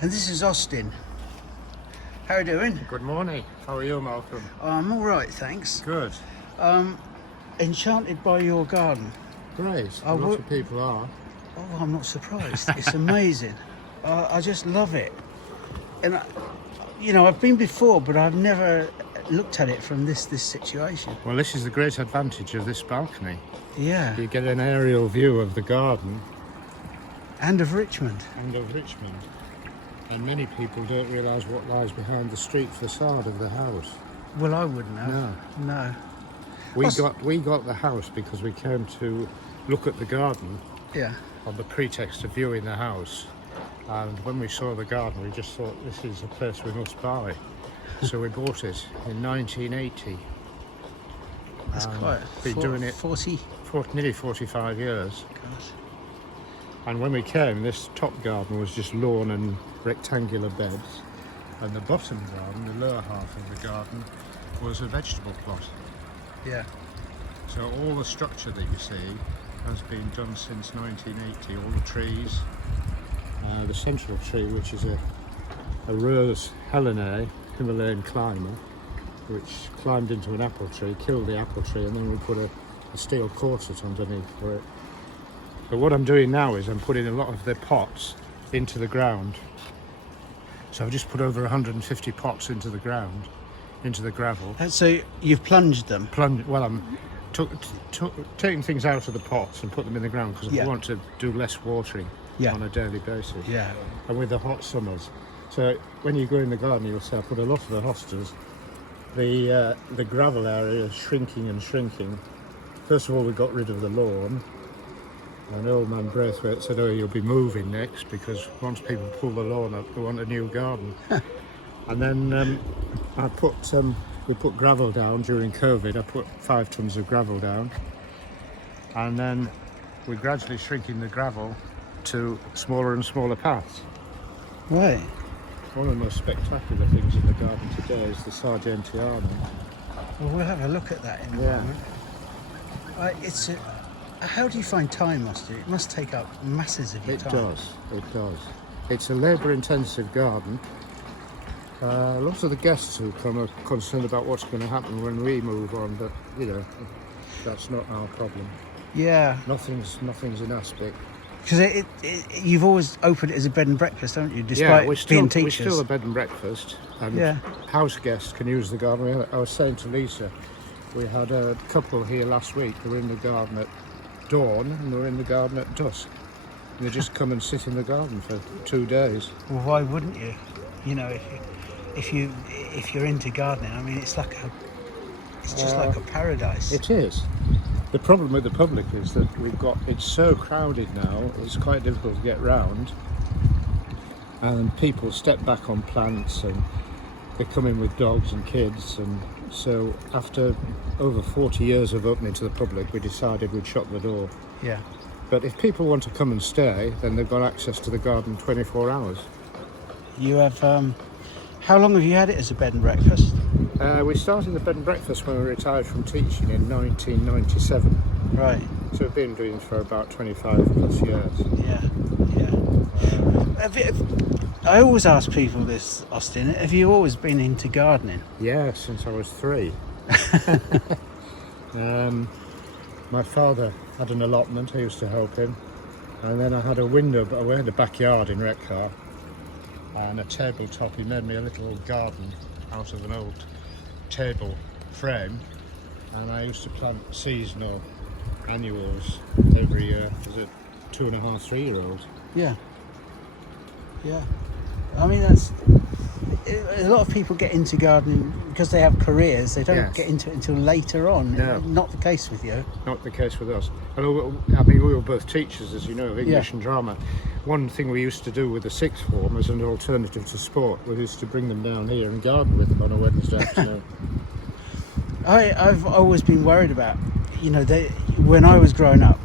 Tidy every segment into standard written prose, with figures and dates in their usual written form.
And this is Austin. How are you doing? Good morning. How are you, Malcolm? I'm all right, thanks. Good. Enchanted by your garden. Great. A lot of people are. Oh, I'm not surprised. It's amazing. I just love it. And, I've been before, but I've never looked at it from this situation. Well, this is the great advantage of this balcony. Yeah. You get an aerial view of the garden. And of Richmond. And many people don't realise what lies behind the street facade of the house. Well, I wouldn't have. No. We got the house because we came to look at the garden. Yeah. On the pretext of viewing the house. And when we saw the garden, we just thought, this is a place we must buy. So we bought it in 1980. That's quite. Been doing it nearly 45 years. Gosh. And when we came, this top garden was just lawn and rectangular beds, and the bottom garden, the lower half of the garden, was a vegetable plot. Yeah. So all the structure that you see has been done since 1980. All the trees, the central tree, which is a rose Helene, Himalayan climber, which climbed into an apple tree, killed the apple tree, and then we put a steel corset underneath for it. But what I'm doing now is I'm putting a lot of the pots into the ground. So I've just put over 150 pots into the ground, into the gravel. So you've plunged them? Well, I'm taking things out of the pots and put them in the ground because I want to do less watering on a daily basis. Yeah. And with the hot summers. So when you go in the garden, you'll see I put a lot of the hostas. The gravel area is shrinking and shrinking. First of all, we got rid of the lawn. And old man Braithwaite said, you'll be moving next, because once people pull the lawn up, they want a new garden. And then we put gravel down during COVID. I put 5 tons of gravel down. And then we're gradually shrinking the gravel to smaller and smaller paths. Right. One of the most spectacular things in the garden today is the Sargentiana. Well, we'll have a look at that in a moment. How do you find time, Austin? It must take up masses of your time. It does. It's a labour-intensive garden. Lots of the guests who come are concerned about what's going to happen when we move on, but, that's not our problem. Yeah. Nothing's an aspect. Because you've always opened it as a bed and breakfast, haven't you? Despite being teachers. We're still a bed and breakfast, and house guests can use the garden. I was saying to Lisa, we had a couple here last week who were in the garden at dawn and were in the garden at dusk. And they just come and sit in the garden for 2 days. Well, why wouldn't you? If you're into gardening, I mean, it's just like a paradise. It is. The problem with the public is that it's so crowded now, it's quite difficult to get round, and people step back on plants and they come in with dogs and kids, and so after over 40 years of opening to the public, we decided we'd shut the door. Yeah. But if people want to come and stay, then they've got access to the garden 24 hours. You have, how long have you had it as a bed and breakfast? We started the bed and breakfast when we retired from teaching in 1997. Right. So we've been doing it for about 25 plus years. Yeah. I always ask people this, Austin, have you always been into gardening? Yeah, since I was 3. My father had an allotment, I used to help him. And then I had a window, but we had a backyard in Redcar and a tabletop. He made me a little garden out of an old table frame, and I used to plant seasonal annuals every year as a 2.5, 3-year-old. Yeah. I mean, a lot of people get into gardening because they have careers. They don't get into it until later on. No. Not the case with you. Not the case with us. I mean, we were both teachers, as you know, of English and drama. One thing we used to do with the sixth form as an alternative to sport was used to bring them down here and garden with them on a Wednesday afternoon. I've always been worried about, when I was growing up,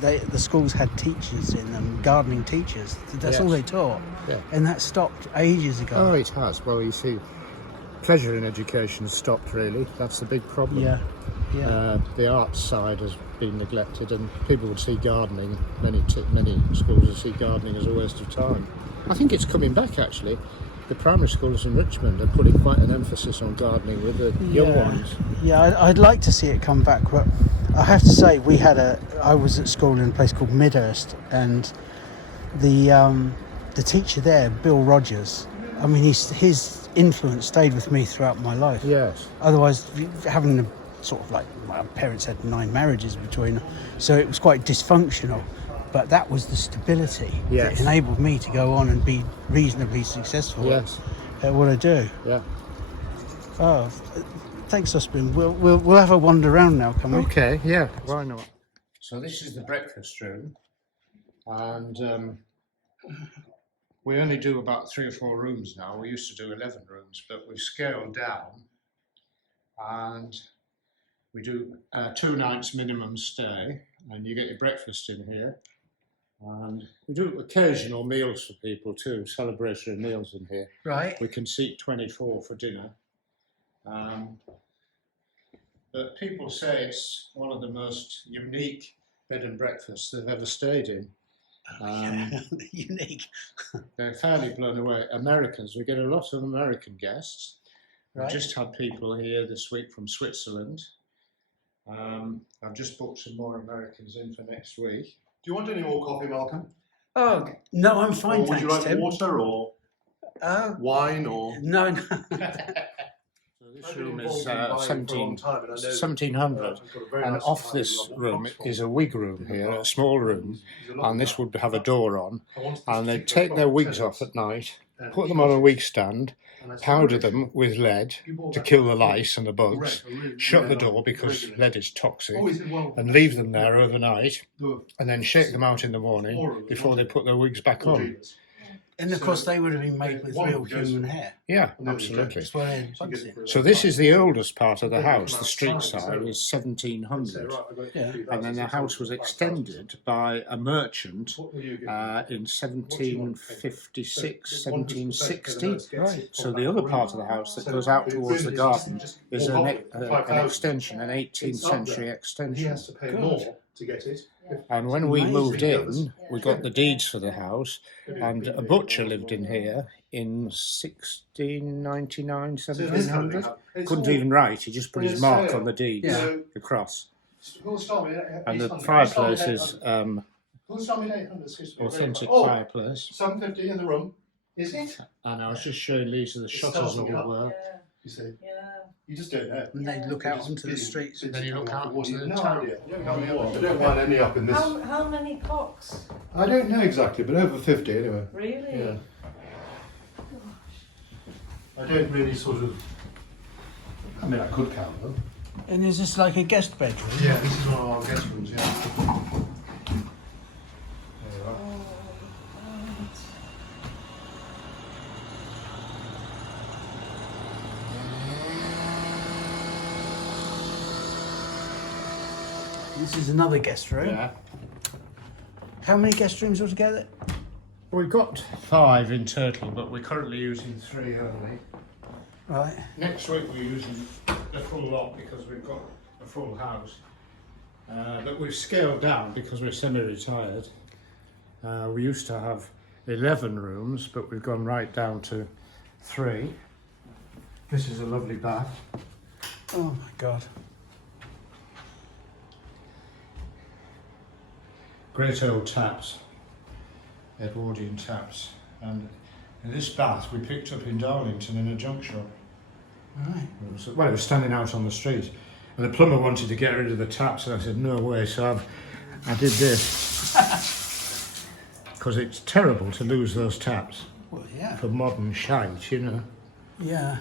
the schools had teachers in them, gardening teachers. That's all they taught. Yeah. And that stopped ages ago. Oh, it has. Well, you see, pleasure in education has stopped, really. That's the big problem. Yeah. The arts side has been neglected, and people would see gardening, many schools would see gardening as a waste of time. I think it's coming back actually. The primary schools in Richmond are putting quite an emphasis on gardening with the young ones. Yeah, I'd like to see it come back, but I have to say I was at school in a place called Midhurst, and the teacher there, Bill Rogers, I mean, his influence stayed with me throughout my life. Yes. Otherwise, having the sort of like, my parents had 9 marriages between them, so it was quite dysfunctional. But that was the stability that enabled me to go on and be reasonably successful at what I do. Yeah. Oh, thanks, Osborne. We'll have a wander around now, can we? Okay. Yeah. Why not? So this is the breakfast room, and we only do about 3 or 4 rooms now. We used to do 11 rooms, but we've scaled down, and we do 2 nights minimum stay, and you get your breakfast in here. And we do occasional meals for people too, celebratory meals in here. Right. We can seat 24 for dinner. But people say it's one of the most unique bed and breakfasts they've ever stayed in. Unique. They're fairly blown away. Americans, we get a lot of American guests. We've just had people here this week from Switzerland. I've just booked some more Americans in for next week. Do you want any more coffee, Malcolm? Oh, no, I'm fine, Or would thanks, you like Tim. water or wine or... No. So this room is 1700, and off this room is a wig room here, a small room, and this would have a door on, and they'd take their wigs off at night, put them on a wig stand, powder them with lead to kill the lice and the bugs, shut the door because lead is toxic, and leave them there overnight, and then shake them out in the morning before they put their wigs back on. And of course, they would have been made with real human hair. Yeah, absolutely. That's why they had bugs in. So this is the oldest part of the house. The street side is 1700, and then the house was extended by a merchant in 1756, 1760. Right. So the other part of the house that goes out towards the garden is an extension, an 18th century extension. to get it. And when we moved in, we got the deeds for the house, and a butcher lived in here in 1699, 1700. Couldn't even write, he just put his mark on the deeds, the cross. And the fireplace is authentic fireplace. 750 in the room. Is it? And I was just showing Lisa the shutters all work. You see? You just don't know. And they look out onto the streets. And then you look out onto the No town. idea. I don't mind any up in this. How many clocks? I don't know exactly, but over 50 anyway. Really? Yeah. I don't really sort of. I mean, I could count them. And is this like a guest bedroom? Yeah, this is one of our guest rooms, yeah. There you are. This is another guest room. Yeah. How many guest rooms altogether? We've got 5 in total, but we're currently using 3 only. Right. Next week we're using the full lot because we've got a full house. But we've scaled down because we're semi-retired. We used to have 11 rooms, but we've gone right down to 3. This is a lovely bath. Oh my God. Great old taps, Edwardian taps. And this bath we picked up in Darlington in a junk shop. Right. It was standing out on the street, and the plumber wanted to get rid of the taps, and I said no way. So I did this because it's terrible to lose those taps. Well, yeah. For modern shite, you know. Yeah.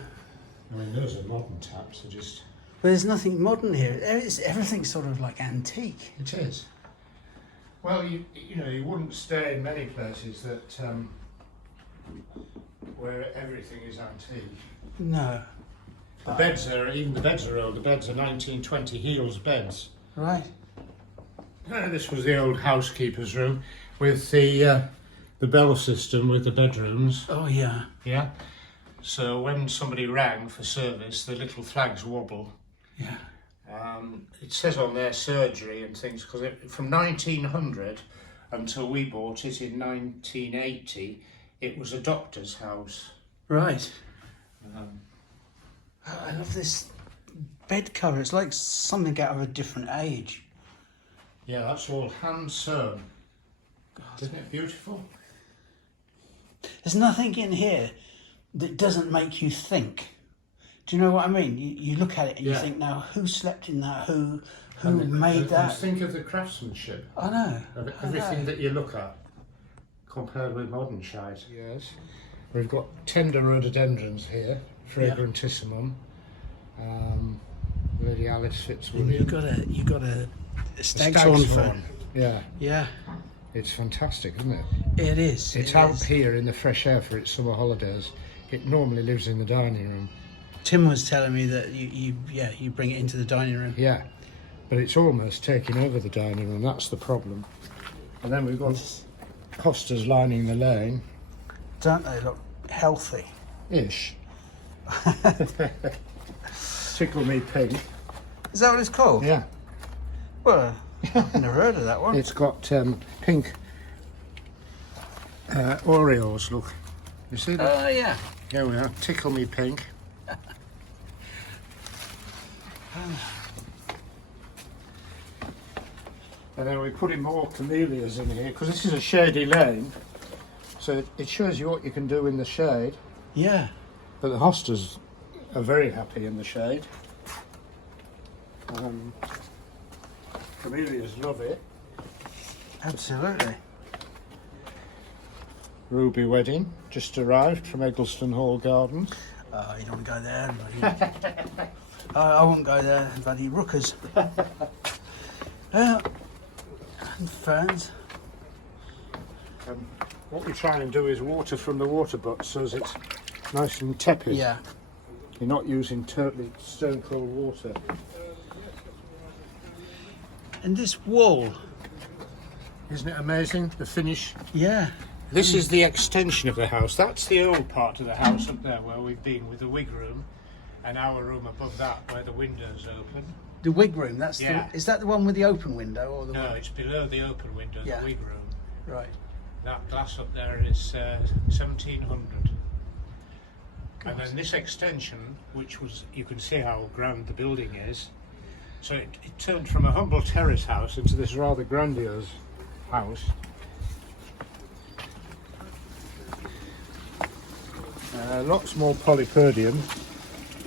I mean, those are modern taps. They're just. But there's nothing modern here. Everything's sort of like antique. It is. Well, you know, you wouldn't stay in many places that where everything is antique. No. The beds are old. The beds are 1920 heels beds. Right. This was the old housekeeper's room with the bell system with the bedrooms. Oh yeah. Yeah. So when somebody rang for service, the little flags wobble. Yeah. It says on there surgery and things, because from 1900 until we bought it in 1980, it was a doctor's house. Right. I love this bed cover. It's like something out of a different age. Yeah, that's all hand sewn. Isn't it beautiful? There's nothing in here that doesn't make you think. Do you know what I mean? You look at it and you think, now who slept in that? Who made that? And think of the craftsmanship. I know. Of everything that you look at compared with modern shite. Yes. We've got tender rhododendrons here, fragrantissimum. Lady Alice Fitzwilliam. You got a stag's horn fern. Yeah. Yeah. It's fantastic, isn't it? It is. It's out here in the fresh air for its summer holidays. It normally lives in the dining room. Tim was telling me that you bring it into the dining room. Yeah, but it's almost taking over the dining room. That's the problem. And then we've got hostas lining the lane. Don't they look healthy? Ish. Tickle Me Pink. Is that what it's called? Yeah. Well, I've never heard of that one. It's got pink Oreos, look. You see that? Oh, yeah. Here we are, Tickle Me Pink. And then we're putting more camellias in here, because this is a shady lane, so it shows you what you can do in the shade. Yeah. But the hostas are very happy in the shade. Camellias love it. Absolutely. Ruby Wedding just arrived from Eggleston Hall Gardens. You don't want to go there, buddy. I won't go there, bloody rookers. And ferns. What we try and do is water from the water butt so as it's nice and tepid. Yeah. You're not using totally stone cold water. And this wall. Isn't it amazing, the finish? Yeah. This is the extension of the house. That's the old part of the house up there where we've been with the wig room, and our room above that where the window's open. The wig room, that's Yeah. is that the one with the open window or the No, one? it's below the open window, Yeah. the wig room. Right. That glass up there is 1700. And then this extension, which was, you can see how grand the building is. So it turned from a humble terrace house into this rather grandiose house. Lots more polypodium.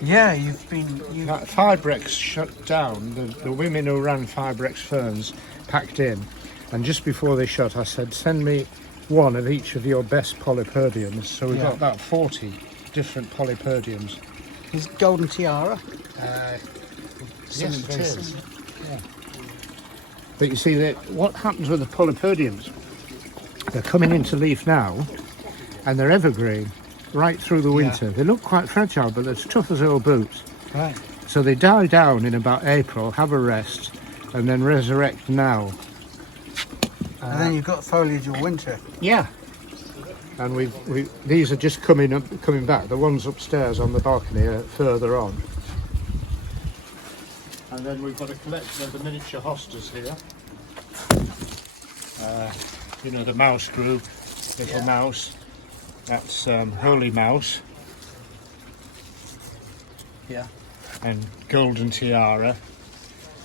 Yeah, you Fibrex shut down. The women who ran Fibrex Ferns packed in, and just before they shut, I said, send me one of each of your best polypodiums. So we've got about 40 different polypodiums. Is golden tiara? Yes, it is. Yeah. But you see, that what happens with the polypodiums? They're coming into leaf now, and they're evergreen right through the winter. They look quite fragile, but they're as tough as old boots. Right. So they die down in about April, have a rest, and then resurrect now. And then you've got foliage of winter. Yeah. And these are just coming back. The ones upstairs on the balcony are further on. And then we've got a collection of the miniature hostas here. You know, the mouse group, little mouse. That's Holy Mouse. Yeah. And Golden Tiara.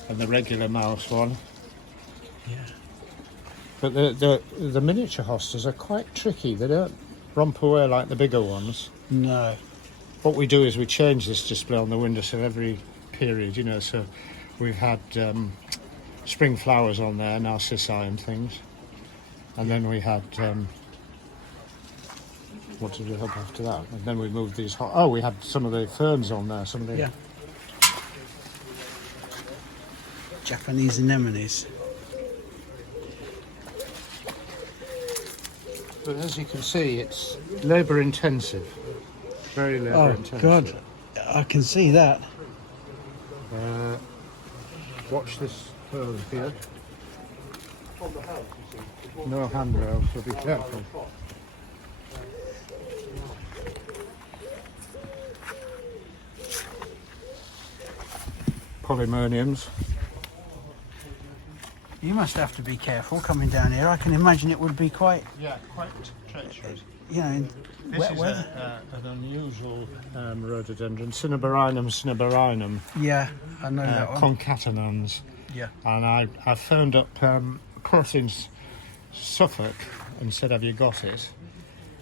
And the regular mouse one. Yeah. But the miniature hostas are quite tricky. They don't romp away like the bigger ones. No. What we do is we change this display on the windowsill every period, you know, so we've had spring flowers on there, narcissi and things. And then we had, what did we have after that? And then we moved these, we had some of the ferns on there, some of the... Yeah. Japanese anemones. But as you can see, it's labour intensive, very labour intensive. God, I can see that. Watch this fern here. No handrail, so be careful. polymoniums. You must have to be careful coming down here. I can imagine it would be quite, Yeah, quite treacherous. you know, in This wet is weather. an unusual rhododendron, cinnabarinum, Yeah, I know that one. concatenans. Yeah. And I phoned up Chris in Suffolk and said, have you got it?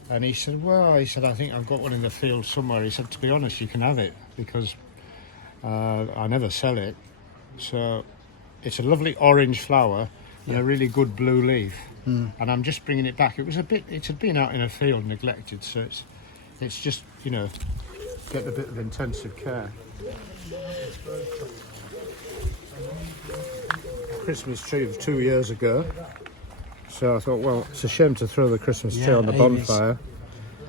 And he said, well, I think I've got one in the field somewhere. He said, to be honest, you can have it because I never sell it. So it's a lovely orange flower and a really good blue leaf. And I'm just bringing it back. It had been out in a field neglected, so it's just, you know, getting a bit of intensive care. Christmas tree of 2 years ago. So I thought, well, it's a shame to throw the Christmas tree on the bonfire.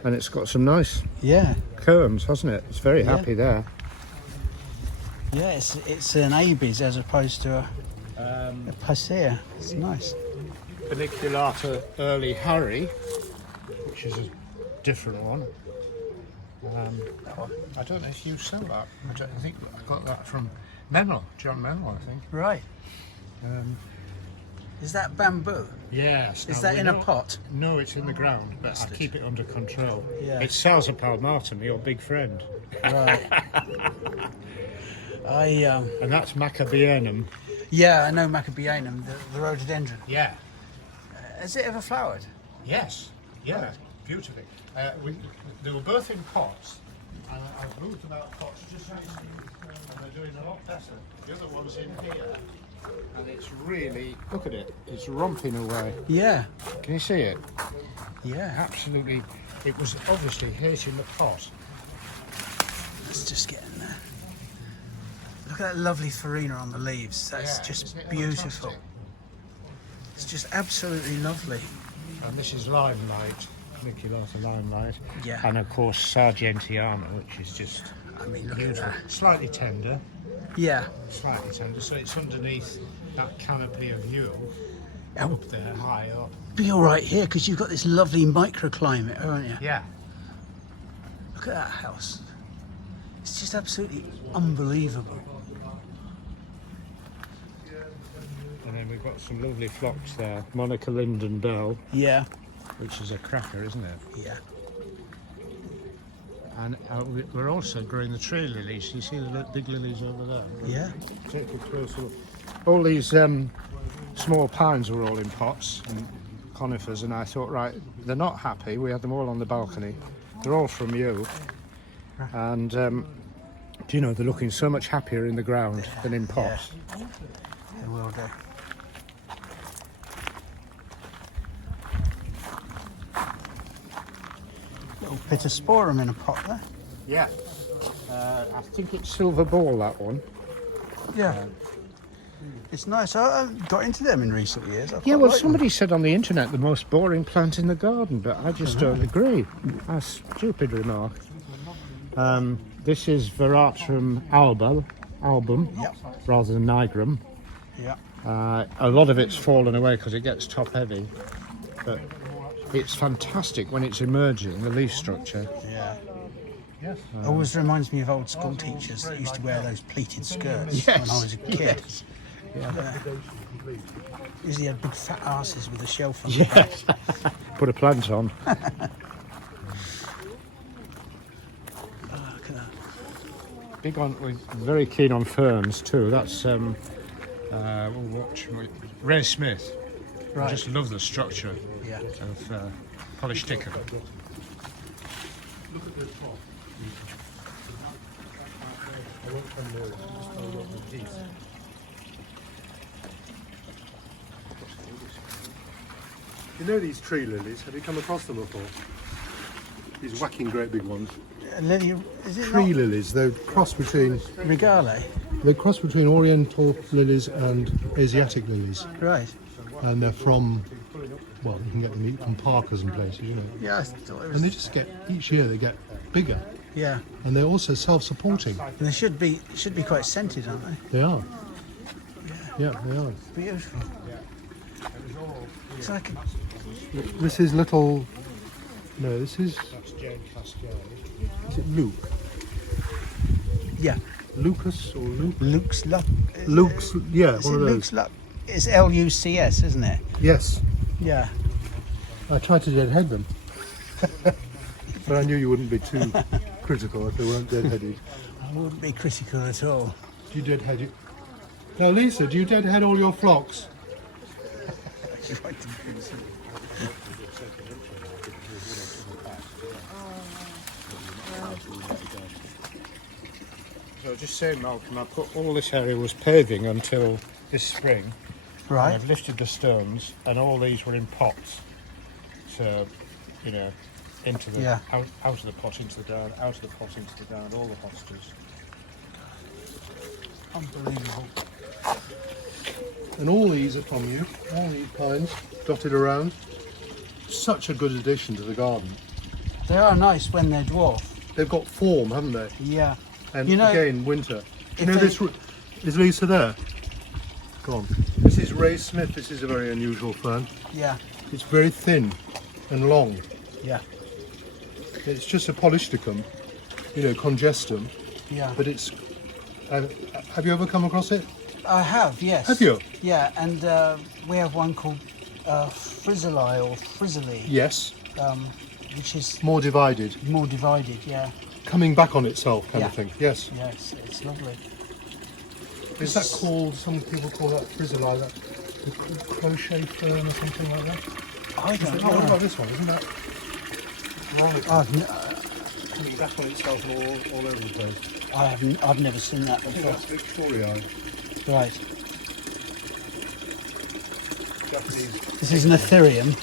And it's got some nice cones, hasn't it? It's very happy there. Yeah, it's an Abies as opposed to a Pasea. It's nice. Paniculata Early Harry, which is a different one. I don't know if you sell that. I think I got that from John Mennel, I think. Right. Is that bamboo? Yes. Is now that in a pot? No, it's in the ground, but I keep it under control. Yeah. It's Salsa palmatum, your big friend. Right. And that's Maccabeanum. Yeah, I know Maccabeanum, the rhododendron. Yeah. Has it ever flowered? Yes. Yeah. Beautifully. They were both in pots, and I've moved them out of pots just recently, and they're doing a lot better. The other one's in here, and it's really, look at it, it's romping away. Yeah. Can you see it? Yeah. Absolutely. It was obviously hating the pot. Let's just get in there. Look at that lovely farina on the leaves. That's just isn't it beautiful. fantastic? It's just absolutely lovely. And this is limelight, Paniculata limelight. Yeah. And of course Sargentiana, which is just I mean, look beautiful. at that. Slightly tender, Yeah. so it's underneath that canopy of yew, It'll up there, high up. be all right here because you've got this lovely microclimate, haven't you? Yeah. Look at that house. It's just absolutely unbelievable. And then we've got some lovely phlox there. Monica Linden Bell, Yeah. which is a cracker, isn't it? Yeah. And we're also growing the tree lilies. You see the big lilies over there? Yeah. Take a closer look. All these small pines were all in pots and conifers, and I thought, right, they're not happy. We had them all on the balcony. They're all from you. And, do you know, they're looking so much happier in the ground than in pots. They will do. Little pittosporum in a pot there. Yeah. I think it's silver ball, that one. Yeah. It's nice. I got into them in recent years. I Yeah, quite well, like somebody said on the internet the most boring plant in the garden, but I just don't agree. A stupid remark. This is Veratrum album, Yep. rather than nigrum. them. Yeah. A lot of it's fallen away because it gets top heavy, but it's fantastic when it's emerging, the leaf structure. Yeah. Always reminds me of old school teachers that used to wear those pleated skirts when I was a kid. Yeah. Usually had big fat asses with a shelf on the back. Yes. Put a plant on. Oh, look at that. Big on, we're very keen on ferns too. That's Ray Smith. I Right. just love the structure Yeah. of Polystichum. You know these tree lilies? Have you come across them before? These whacking great big ones. Lily, is it Tree not lilies. They're cross between Regale? Oriental lilies and Asiatic lilies, Right. and they're from. Well, you can get them from Parkers and places, you know. Yeah, I thought it And they was. just get each year they get bigger, Yeah. and they're also self-supporting. And they should be quite scented, aren't they? They are. Yeah, they are. Beautiful. It's like a, This is little. No, this is. That's Jane Cascade. Is it Luke? yeah. Lucas or Luke? Luke's Luck. Luke's, yeah, Is one it of those. Luke's Luck? It's Lucs, isn't it? Yes, Yeah. I tried to deadhead them. But I knew you wouldn't be too critical if they weren't deadheaded. I wouldn't be critical at all. Do you deadhead it? Now, Lisa, do you deadhead all your flocks? So just saying, Malcolm, I put all this area was paving until this spring. And Right. I've lifted the stones, and all these were in pots. So, you know, into the Yeah. out of the pot into the down, out of the pot into the down, all the hostas. Unbelievable. And all these are from you, all these pines dotted around. Such a good addition to the garden. They are nice when they're dwarf. They've got form, haven't they? Yeah. And You know, again, winter. if You know they- this? Is Lisa there? Go on. This is Ray Smith. This is a very unusual fern. Yeah. It's very thin and long. Yeah. It's just a polystichum, you know, congestum, Yeah. but it's... have you ever come across it? I have, yes. Have you? Yeah, and we have one called Frizzli or Frizzly, Yes. which is More divided. more divided. Yeah. Coming back on itself kind of Yeah. thing. Yes. Yeah, it's lovely. Is that called, some people call that frizzli, that the crochet fern or something like that? I don't Oh, what know. about this one? Isn't that I've, coming back on itself and all over the place? I've never seen that I think before. that's Victoria. Right. Japanese. This is an Ethereum.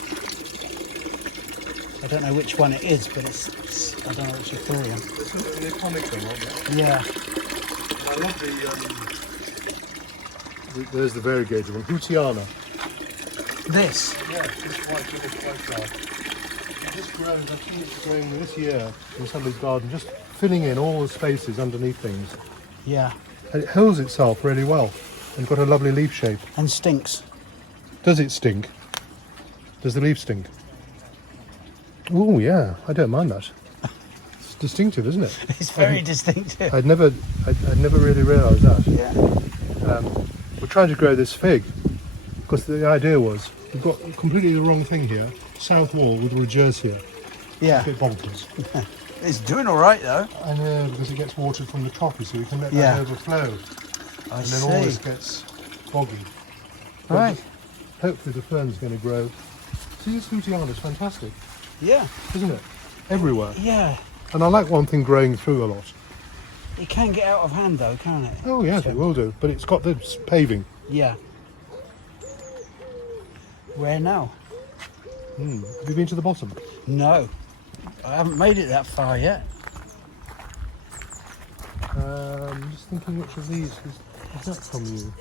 I don't know which one it is, but it's I don't know which Ethereum. They're comic though, aren't they? Yeah. I love there's the variegated one, Hutiana. This. Yeah, this white flower. This grows, I think it's growing this year in somebody's garden, just filling in all the spaces underneath things. Yeah. And it holds itself really well and got a lovely leaf shape. And stinks. Does it stink? Does the leaf stink? Oh yeah, I don't mind that. It's distinctive, isn't it? It's very distinctive. I'd never really realised that. Yeah. We're trying to grow this fig because the idea was we've got completely the wrong thing here. South wall with Regersia. Yeah. A bit bonkers. It's doing all right though. I know, because it gets watered from the top, so we can let Yeah. that overflow. I And then see. all this gets boggy. Right. Hopefully the fern's going to grow. See, this Hutiana is fantastic, Yeah. isn't it? Everywhere. Yeah. And I like one thing growing through a lot. It can get out of hand though, can't it? Oh yes, it will do. But it's got this paving. Yeah. Where now? Have you been to the bottom? No. I haven't made it that far yet. Just thinking which of these is that from you?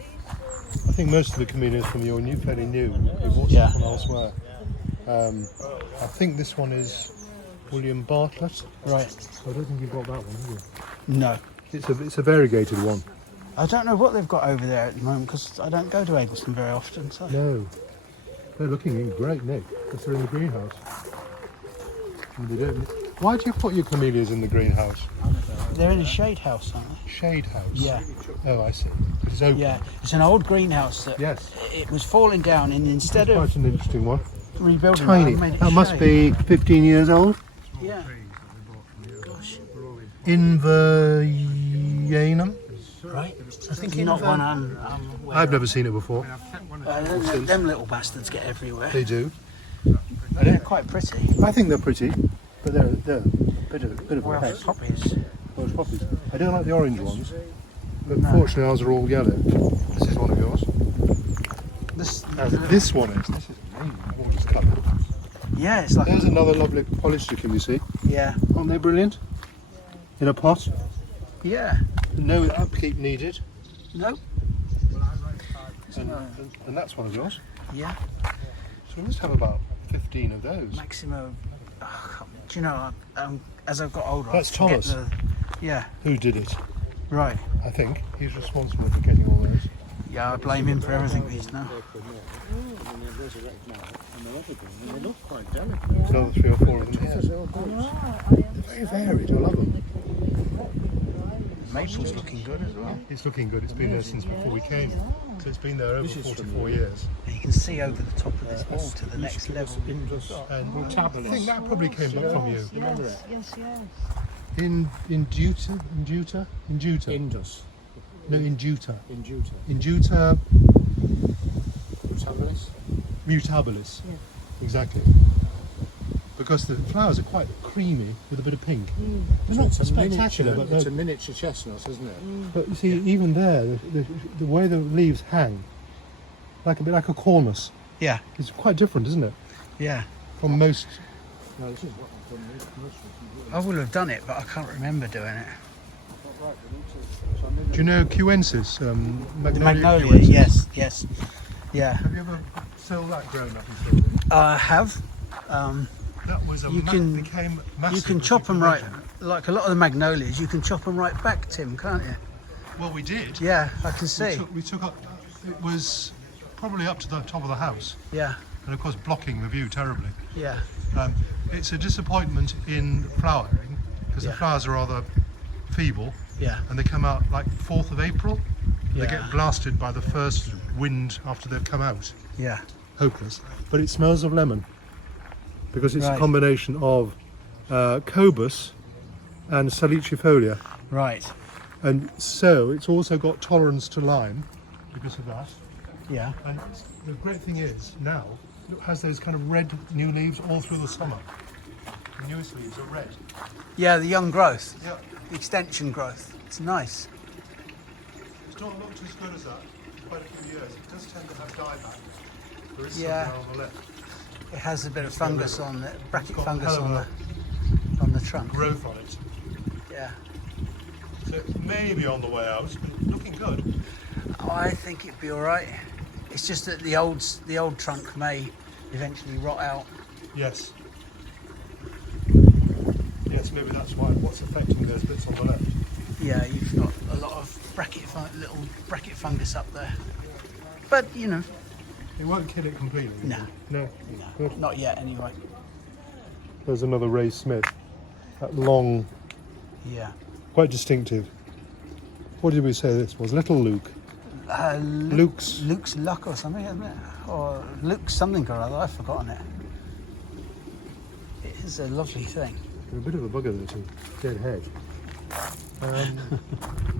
I think most of the camellias from you, and you fairly new. You've bought Yeah. some from elsewhere. I think this one is William Bartlett. Right. I don't think you've got that one, have you? No. It's a variegated one. I don't know what they've got over there at the moment because I don't go to Eggleston very often. So. No. They're looking in great nick because they're in the greenhouse. And they don't... Why do you put your camellias in the greenhouse? They're in a shade house, aren't they? Shade house? Yeah. Oh, I see. It's open. Yeah. It's an old greenhouse that Yes. it was falling down, and instead That's of quite an interesting one. rebuilding Tiny. it, I made it That must shade. be 15 years old. Yeah. Gosh. Inveryanum. Right. I think not one I'm aware I've of. never seen it before. Them little bastards get everywhere. They do. They're quite pretty. I think they're pretty, but they're a bit of a Well, pest. poppies. Those poppies. I don't like the orange ones, but No. fortunately ours are all yellow. This is one of yours. This. This one is. This is amazing. Gorgeous colour. Yeah, it's like. There's another lovely polystichum, you see. Yeah. Aren't they brilliant? In a pot. Yeah. No upkeep needed. No. And that's one of yours. Yeah. So we must have about 15 of those. Maximo. Oh, do you know? As I've got older, That's I forget Thomas. Yeah. Who did it? Right. I think he's responsible for getting all those. Yeah, I blame him for everything these now. They look quite delicate. Another 3 or 4 of them here. They're very varied. I love them. Maple's looking good as well. It's looking good. It's been there since before we came. So it's been there over 44 years. And you can see over the top of this wall to the next level. Indus. And I think that probably came back from you. Yes. In Duta? Indus. No, in Duta. Induta. In Duta Mutabilis. mutabilis. Yeah. Exactly. Because the flowers are quite creamy with a bit of pink. They're So not it's a spectacular, miniature, but it's a they're- miniature chestnut, isn't it? but you see, even there, the way the leaves hang, like a bit like a cornice, Yeah, is quite different, isn't it? yeah. From most. No, this is what I've done with commercial. I will have done it, but I can't remember doing it. Do you know Cuensis? The Magnolia magnolia, Cuensis? yes. Yeah, Have you ever saw that grown up and sold it? I have. That was a You can- became massive. You can as chop them right, imagine. like a lot of the magnolias, you can chop them right back, Tim, can't you? Well, we did. Yeah, I can see. We took up. It was probably up to the top of the house, Yeah, and of course blocking the view terribly. yeah, It's a disappointment in flowering because Yeah. the flowers are rather feeble, yeah, and they come out like 4th of April. They Yeah. get blasted by the first wind after they've come out. yeah. Hopeless. But it smells of lemon because it's a Right. combination of cobus and salicifolia. Right. And so it's also got tolerance to lime because of that. Yeah. And the great thing is now it has those kind of red new leaves all through the summer. The newest leaves are red. Yeah, the young growth, Yeah, the extension growth. It's nice. it's not looked as good as that for quite a few years. It does tend to have dieback. There is Yeah. something on the left. It has a bit of fungus on it, bracket got fungus hell of on the trunk. Growth on it. Yeah. So it's maybe on the way out, but it's looking good. Oh, I think it'd be all right. It's just that the old trunk may eventually rot out. Yes. Yes, maybe that's why. What's affecting those bits on the left? Yeah, you've got a lot of little bracket fungus up there. But you know, It won't kill it completely. no, No. Good. not yet anyway. There's another Ray Smith. That long, Yeah. quite distinctive. What did we say this was? Little Luke. Luke's. Luke's luck or something, isn't it? Or Luke's something or other. I've forgotten it. It is a lovely thing. A bit of a bugger there too. Dead head.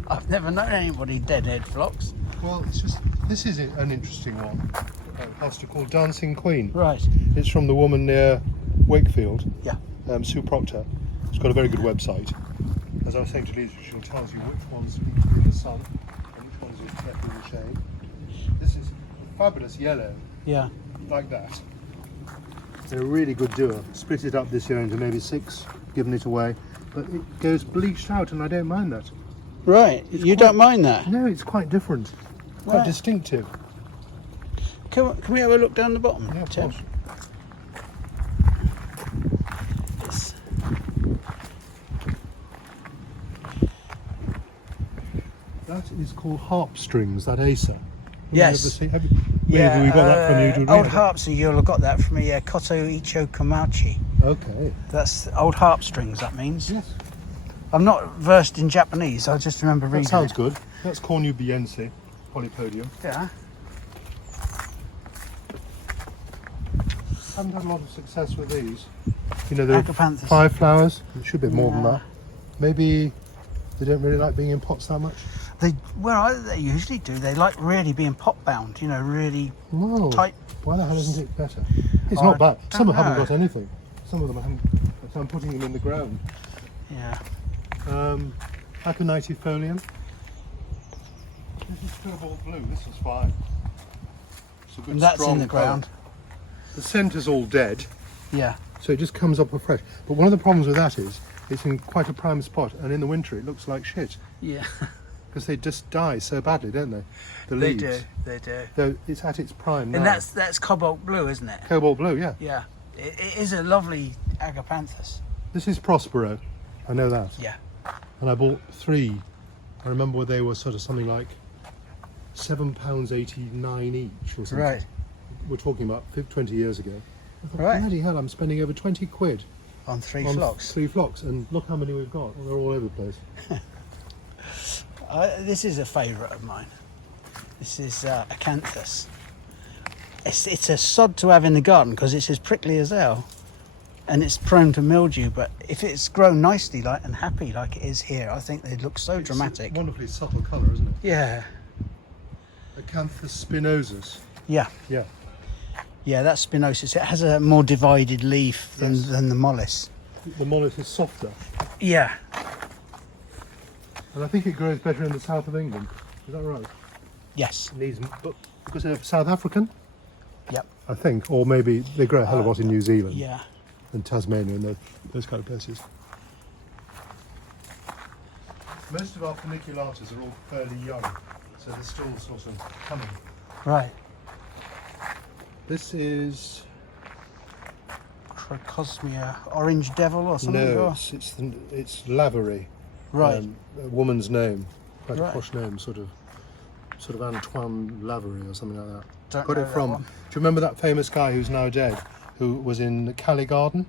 I've never known anybody deadhead phlox. Well, it's just this is an interesting one. A hoster called Dancing Queen. Right. It's from the woman near Wakefield, Yeah. Sue Proctor. It's got a very good website. As I was saying to Lisa, she tells you which ones in the sun and which ones are kept in the shade. This is fabulous yellow, Yeah. like that. They're a really good doer. Split it up this year into maybe 6, given it away. But it goes bleached out, and I don't mind that. Right. You don't mind that? No, it's quite different. Quite Right. distinctive. Can we have a look down the bottom, Yeah, of Tim? course. Yes. That is called harp strings, that Acer. Yes. Maybe we got that from you, did we? Old harps, you'll have got that from me. Koto Icho Komachi. Okay. That's old harp strings, that means. Yes. I'm not versed in Japanese, I just remember reading That sounds it. good. That's Cornubiense, Polypodium. Yeah. Haven't had a lot of success with these. You know, there are Agapanthus. 5 flowers. It should be more than Yeah. that. Maybe they don't really like being in pots that much. They usually do. They like really being pot bound, you know, really No. tight. Why the hell isn't it better? It's Oh, not I bad. Some don't haven't know. got anything. Some of them haven't. So I'm putting them in the ground. Yeah. Aconitifolium. This is cobalt blue. This is fine. It's a good And that's strong in the colour. ground. The centre's all dead, Yeah. so it just comes up afresh. But one of the problems with that is it's in quite a prime spot, and in the winter it looks like shit Yeah. because they just die so badly, don't they? The They leaves. do. They do. Though it's at its prime now. And that's cobalt blue, isn't it? cobalt blue, yeah. Yeah. It is a lovely agapanthus. This is Prospero. I know that. Yeah. And I bought 3. I remember they were sort of something like £7.89 each or something. Right. We're talking about 20 years ago. I thought, Right. bloody hell, I'm spending over 20 quid On 3 on flocks. 3 flocks, and look how many we've got. They're all over the place. This is a favourite of mine. This is acanthus. It's a sod to have in the garden because it's as prickly as hell, and it's prone to mildew. But if it's grown nicely and happy like it is here, I think they'd look so dramatic. It's a wonderfully subtle colour, isn't it? Yeah. Acanthus spinosus. Yeah. Yeah. Yeah, that's spinosus. It has a more divided leaf than the mollis. The mollis is softer, Yeah. and I think it grows better in the south of England. Is that right? Yes. But because they're South African, Yep. I think, or maybe they grow a hell of a lot in New Zealand Yeah. and Tasmania and those kind of places. Most of our paniculatas are all fairly young, so they're still sort of coming. Right. This is Crocosmia, orange devil or something. no, or- it's Lavery, Right. a woman's name, quite Right. a posh name, sort of Antoine Lavery or something like that. Don't Got know it that from. one. Do you remember that famous guy who's now dead, who was in Cali Garden?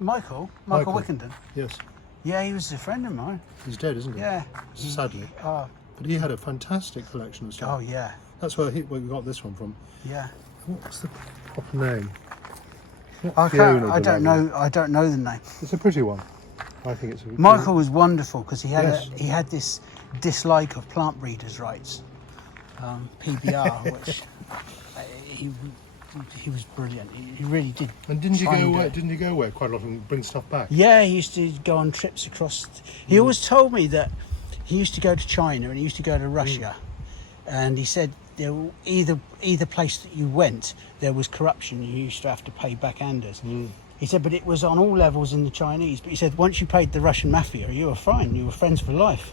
Michael Michael. Wickenden. Yes, Yeah, he was a friend of mine. he's dead, isn't he? Yeah. Sadly, Oh, but he had a fantastic collection of stuff. oh yeah. That's where we got this one from. Yeah. What's the proper name? Not I Fiona can't. I de don't Lavery. know. I don't know the name. It's a pretty one. I think it's a Michael was wonderful because he had Yes. he had this dislike of plant breeders' rights, PBR, which he was brilliant. He really did. And didn't you find go away? it. Didn't you go away quite a lot and bring stuff back? Yeah, he used to go on trips across. He always told me that he used to go to China and he used to go to Russia, and he said there either place that you went, there was corruption. You used to have to pay backhanders. He said, but it was on all levels in the Chinese. But he said once you paid the Russian mafia, you were fine. You were friends for life.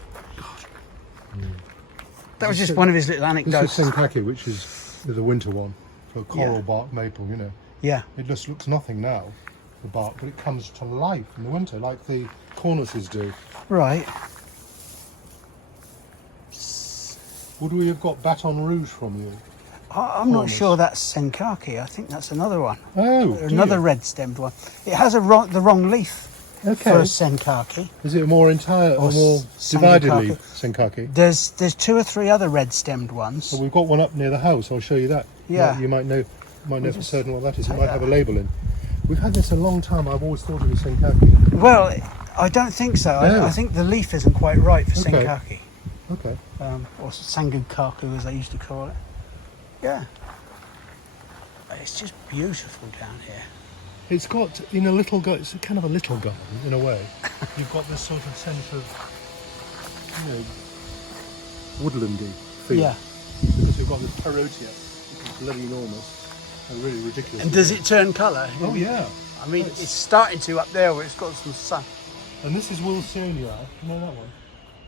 That was just one of his little This anecdotes. is Senkaki, which is the winter one for coral Yeah. bark maple. You know, Yeah. it just looks nothing now, the bark, but it comes to life in the winter, like the cornices do. Right. Would we have got Baton Rouge from you? I'm not Corners. sure that's Senkaki. I think that's another one. Oh, Another red-stemmed one. It has the wrong leaf Okay. for a Senkaki. Is it a more entire Or or more s- divided Senkaki. leaf Senkaki? There's 2 or 3 other red-stemmed ones. Well, we've got one up near the house. I'll show you that. Yeah. You might know for just certain what that is. It take might that. have a label in. We've had this a long time. I've always thought it was Senkaki. Well, I don't think so. No. I think the leaf isn't quite right for Okay. Senkaki. Okay. Or Sangukaku as they used to call it. Yeah. It's just beautiful down here. It's got in a little it's kind of a little garden in a way. You've got this sort of sense of, woodlandy feel. Yeah. Because you've got this parotia, which is bloody enormous and really ridiculous. And does it turn colour? Oh yeah. I mean, it's starting to up there where it's got some sun. And this is Wilsonia. You know that one?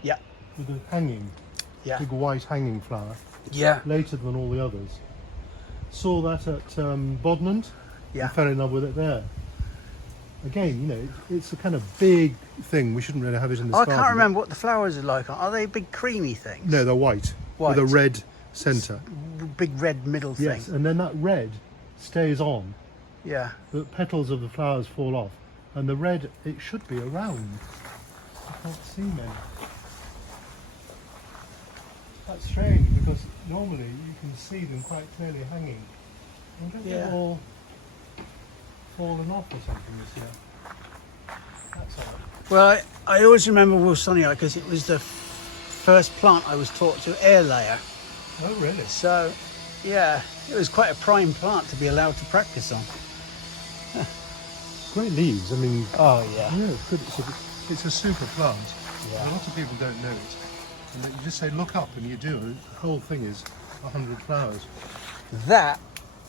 Yeah. With the hanging, Yeah. big white hanging flower. Yeah. Later than all the others. Saw that at Bodnant. Yeah. And fell in love with it there. Again, it's a kind of big thing. We shouldn't really have it in this I garden. can't remember what the flowers are like. Are they big creamy things? No, they're white. White. With a red centre. Big red middle thing. Yes, and then that red stays on. Yeah. The petals of the flowers fall off. And the red, it should be around. I can't see many. That's strange because normally you can see them quite clearly hanging. I wonder if Yeah. they've all fallen off or something this year. That's odd. Well, I always remember Wilsonia because it was the first plant I was taught to air layer. Oh, really? So, yeah, it was quite a prime plant to be allowed to practice on. Great leaves. I mean, Oh, yeah. yeah, it's good. It's a super plant. Yeah. A lot of people don't know it. And you just say, look up, and you do. And the whole thing is 100 flowers. That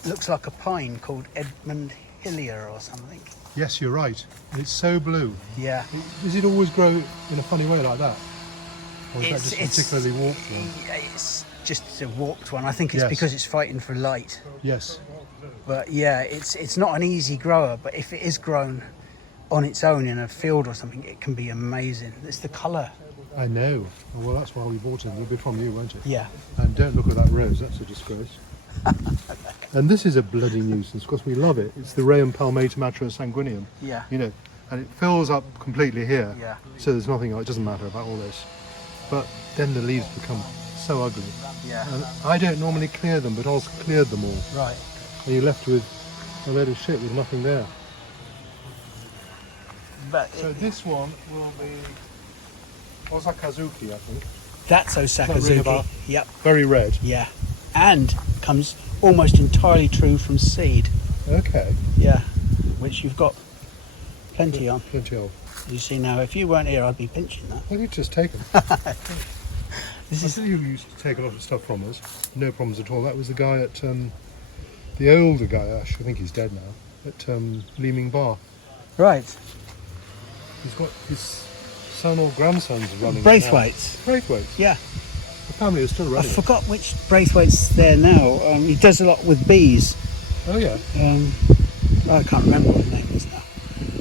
looks like a pine called Edmund Hillier or something. Yes, you're right. It's so blue. Yeah. Does it always grow in a funny way like that? Or is that just It's- particularly warped one? It's just a warped one. I think it's Yes. because it's fighting for light. Yes. But yeah, it's not an easy grower, but if it is grown on its own in a field or something, it can be amazing. It's the colour. I know. Well, that's why we bought it. It'll be from you, won't it? Yeah. And don't look at that rose. That's a disgrace. And this is a bloody nuisance because we love it. It's the Rheum palmatum atro sanguineum. Yeah. And it fills up completely here. Yeah. So there's nothing. It doesn't matter about all this. but then the leaves become so ugly. Yeah. And I don't normally clear them, but Oz cleared them all. Right. And you're left with a load of shit with nothing there. But So this one will be Osakazuki, I think. that's that ring Osakazuki. about? Yep. Very red. Yeah. And comes almost entirely true from seed. Okay. Yeah. Which you've got plenty on. Plenty of. You see now, if you weren't here, I'd be pinching that. Well, you've just taken. This I is tell you who used to take a lot of stuff from us. No problems at all. That was the guy at the older guy. Ash, I think he's dead now. At Leeming Bar. right. He's got his son or grandsons running. Braithwaite's. Braithwaite's. Yeah. The family is still I running. it. forgot which Braithwaite's there now. He does a lot with bees. Oh yeah. I can't remember what his name is now.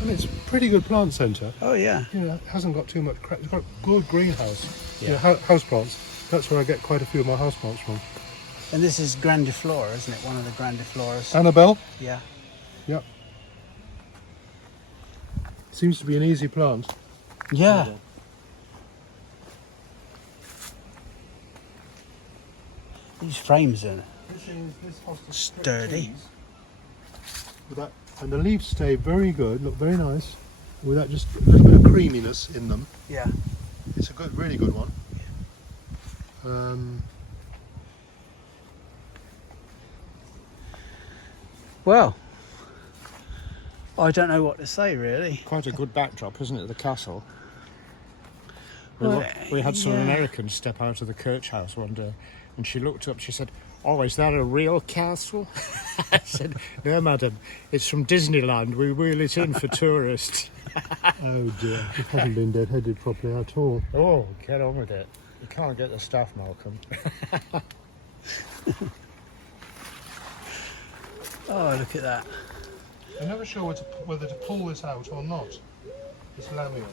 And it's a pretty good plant centre. Oh yeah. You know, it hasn't got too much crap. It's got a good greenhouse. Yeah. You know, house plants. That's where I get quite a few of my house plants from. And this is grandiflora, isn't it? One of the grandifloras. Annabelle. Yeah. Yep. Seems to be an easy plant. Yeah. These frames are sturdy. With that, and the leaves stay very good, look very nice, with that just a little bit of creaminess in them. Yeah. It's a good, really good one. Well, I don't know what to say really. Quite a good backdrop, isn't it, the castle? Well, We had some yeah. Americans step out of the coach house one day, and she looked up, she said, "Oh, is that a real castle?" I said, "No, madam, it's from Disneyland. We wheel it in for tourists." Oh dear, it hasn't been deadheaded properly at all. Oh, get on with it. You can't get the staff, Malcolm. Oh, look at that. I'm never sure whether to pull this out or not. This lamium.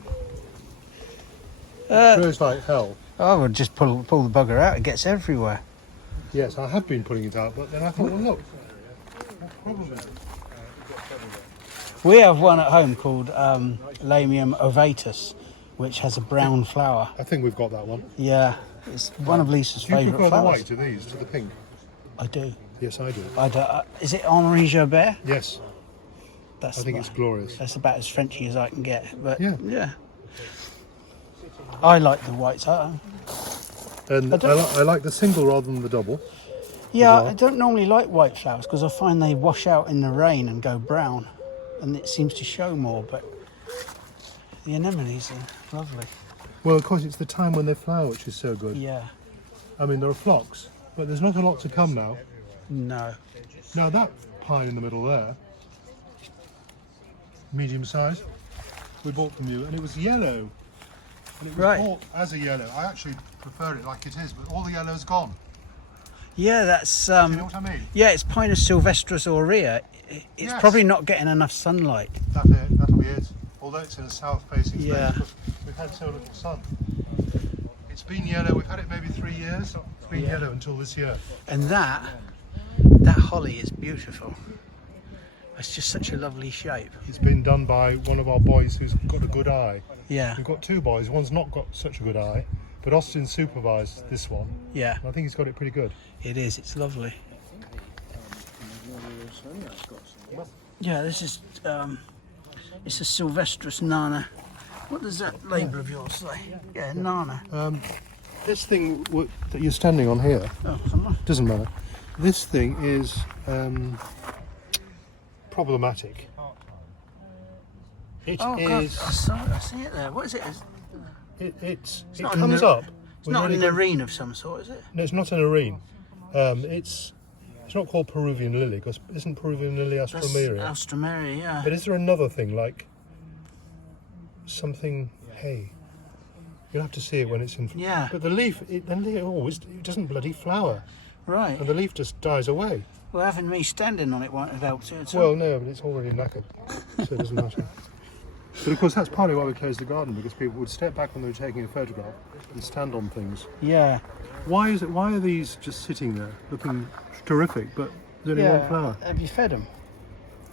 It grows like hell. I would just pull the bugger out. It gets everywhere. Yes, I have been pulling it out, but then I thought, well, look, what problem is it? We have one at home called Lamium ovatus, which has a brown flower. I think we've got that one. Yeah, it's one of Lisa's Do you favourite prefer the flowers. white to these, to the pink? I do. Yes, I do. Is it Henri Gerbert? Yes, That's I think it's glorious. That's about as Frenchy as I can get. But Yeah. I like the whites. And I don't- I like the single rather than the double. Yeah, well. I don't normally like white flowers because I find they wash out in the rain and go brown, and it seems to show more. But the anemones are lovely. Well, of course, it's the time when they flower, which is so good. Yeah. I mean, there are flocks, but there's not a lot to come now. No. Now, that pine in the middle there, medium size, we bought from you, and it was yellow. And it was Right. bought as a yellow. I actually prefer it like it is, but all the yellow's gone. Yeah, that's Do you know what I mean? yeah, it's Pinus sylvestris aurea. It's Yes. probably not getting enough sunlight. That'll be it. Although it's in a south-facing Yeah. space, but we've had so little sun. It's been yellow. We've had it maybe 3 years. It's been Yeah. yellow until this year. And that holly is beautiful. It's just such a lovely shape. It's been done by one of our boys who's got a good eye. Yeah, We've got two boys. One's not got such a good eye, but Austin supervised this one. yeah, I think he's got it pretty good. it is. It's lovely. Yeah, this is it's a sylvestris nana. What does that label of yours say? Yeah, nana. This thing that you're standing on here Oh, come on. doesn't matter. This thing is problematic. It Oh, God, is. I see it there. What is it? It not comes an- up. It's not an arene of some sort, is it? No, it's not an arene. It's not called Peruvian lily because isn't Peruvian lily That's Astromeria? Astromeria, yeah. But is there another thing like something? Hey, you'll have to see it when it's in. Yeah. But the leaf, it doesn't bloody flower, Right. and the leaf just dies away. Well, having me standing on it won't have helped it at all. Well, no, but it's already knackered, so it doesn't matter. But of course, that's partly why we closed the garden, because people would step back when they were taking a photograph and stand on things. Yeah. Why is it? Why are these just sitting there, looking terrific, but there's only one flower? Have you fed them?